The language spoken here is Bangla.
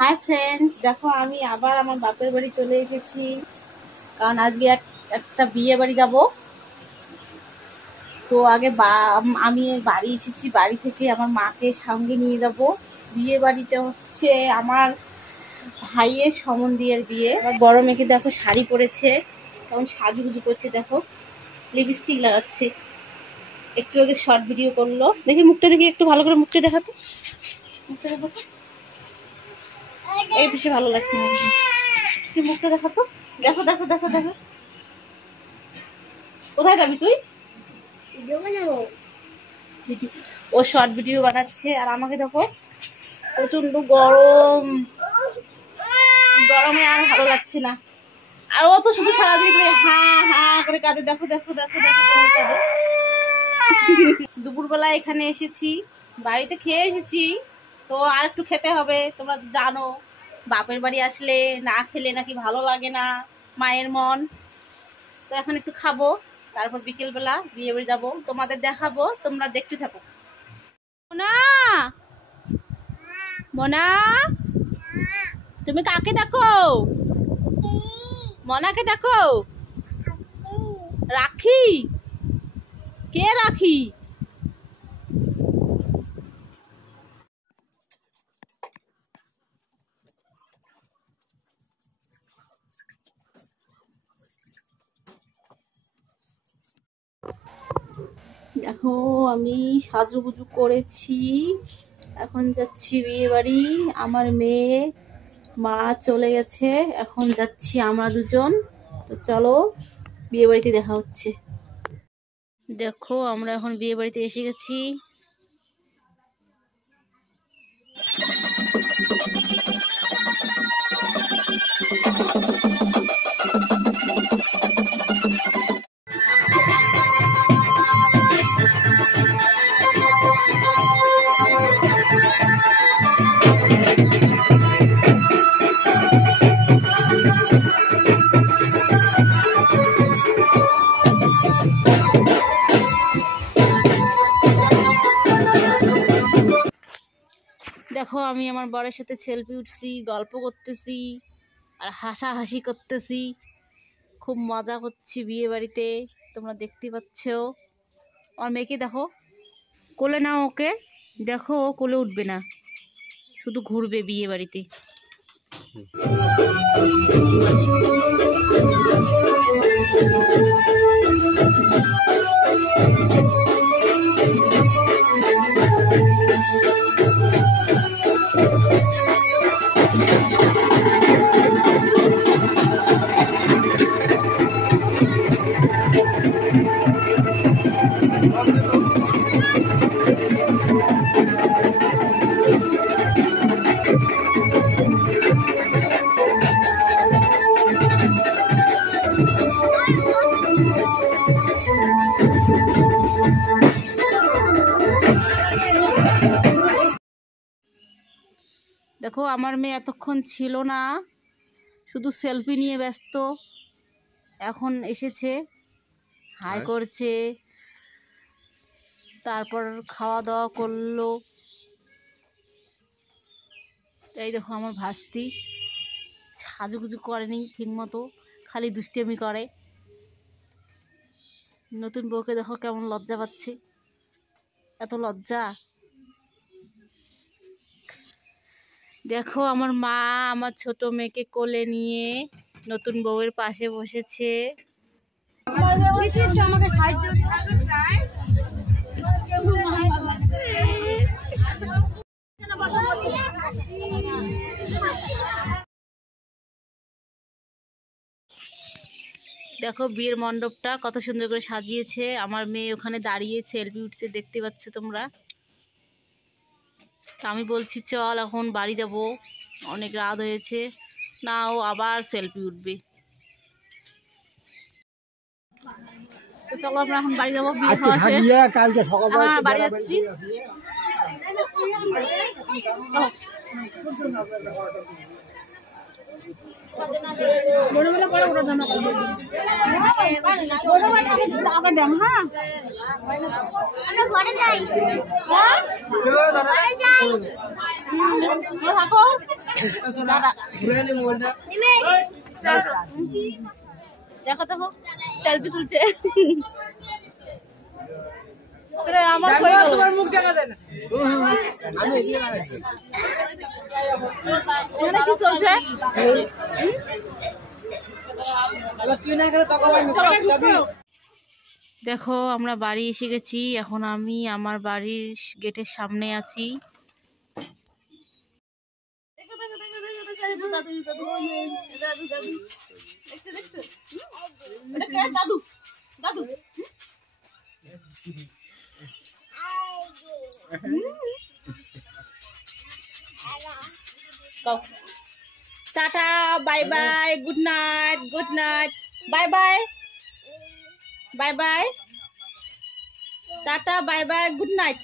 হাই ফ্রেন্ডস, দেখো আমি আবার আমার বাপের বাড়ি চলে এসেছি, কারণ আজকে একটা বিয়ে বাড়ি যাব। তো আগে আমি বাড়ি এসেছি, বাড়ি থেকে আমার মাকে সঙ্গে নিয়ে যাব। বিয়ে বাড়িতে হচ্ছে আমার ভাইয়ের সম্বন্ধীয়ের বিয়ে। আমার বড় মেয়েকে দেখো শাড়ি পরেছে, কেমন সাজুগুজু করছে, দেখো লিপস্টিক লাগাচ্ছে। একটু আগে শর্ট ভিডিও করলো, দেখি মুখটা, দেখি একটু ভালো করে মুখটা দেখাতো, মুখটা দেখাতো, এই বেশি ভালো লাগছে না, মুখটা দেখাতো। দেখো দেখো দেখো দেখো, কোথায় যাবি তুই? ও শর্ট ভিডিও বানাচ্ছে, আর আমাকে দেখো প্রচন্ড গরম, গরমে আর ভালো লাগছে না। আর ও তো শুধু সারাদিন করে হ্যাঁ হ্যাঁ করে কাঁদে, দেখো দেখো দেখো দেখো কেমন কাঁদে। দুপুরবেলা এখানে এসেছি, বাড়িতে খেয়ে এসেছি, তো আর একটু খেতে হবে। তোমরা জানো বাপের বাড়ি আসলে না খেলে নাকি ভালো লাগে না, মায়ের মন। তো এখন একটু খাবো, তারপর বিকেলবেলা বিয়ে বাড়ি যাবো, তোমাদের দেখাবো, তোমরা দেখতে থাকো। মোনা, মোনা, তুমি কাকে দেখো? মনাকে দেখো। রাখি? কে রাখি? দেখো আমি সাজুগুজু করেছি, এখন যাচ্ছি বিয়ে বাড়ি। আমার মেয়ে মা চলে গেছে, এখন যাচ্ছি আমরা দুজন। তো চলো বিয়ে বাড়িতে দেখা হচ্ছে। দেখো আমরা এখন বিয়ে বাড়িতে এসে গেছি। দেখো আমি আমার বরের সাথে সেলফি উঠছি, গল্প করতেছি আর হাসাহাসি করতেছি, খুব মজা করছি বিয়ে বাড়িতে, তোমরা দেখতে পাচ্ছ। আমার মেয়েকে দেখো, কোলে নাও ওকে, দেখো ও কোলে উঠবে না, শুধু ঘুরবে বিয়ে বাড়িতে। দেখো আমার মেয়ে এতক্ষণ ছিল না, শুধু সেলফি নিয়ে ব্যস্ত, এখন এসেছে, হাই করছে, তারপর খাওয়া দাওয়া করলো। এই দেখো আমার ভাস্তি সাজুগুজু করেনি ঠিক মতো, খালি দুষ্টামি করে। নতুন বউকে দেখো কেমন লজ্জা পাচ্ছে, এত লজ্জা। দেখো আমার মা আমার ছোট মেয়েকে কোলে নিয়ে নতুন বউয়ের পাশে বসেছে। আমাকে সাহায্য দেখো বিয়ের মণ্ডপটা কত সুন্দর করে সাজিয়েছে, আমার মেয়ে ওখানে দাঁড়িয়ে সেলফি উঠছে, দেখতে পাচ্ছ তোমরা। আমি বলছি চল এখন বাড়ি যাব, অনেক রাত হয়েছে, না ও আবার সেলফি উঠবে। তো চলো আমরা এখন বাড়ি যাবো, বিয়ে খাওয়া শেষ, আমরা বাড়ি যাচ্ছি। দেখো দেখো সেলফি তুলছে। আমার তোমার মুখ দেখা যায় না। কি চলছে? দেখো আমরা বাড়ি এসে গেছি। এখন আমি আমার বাড়ির গেটের সামনে আছি। Tata, bye bye, good night, good night, bye bye, bye bye, tata, bye bye, good night.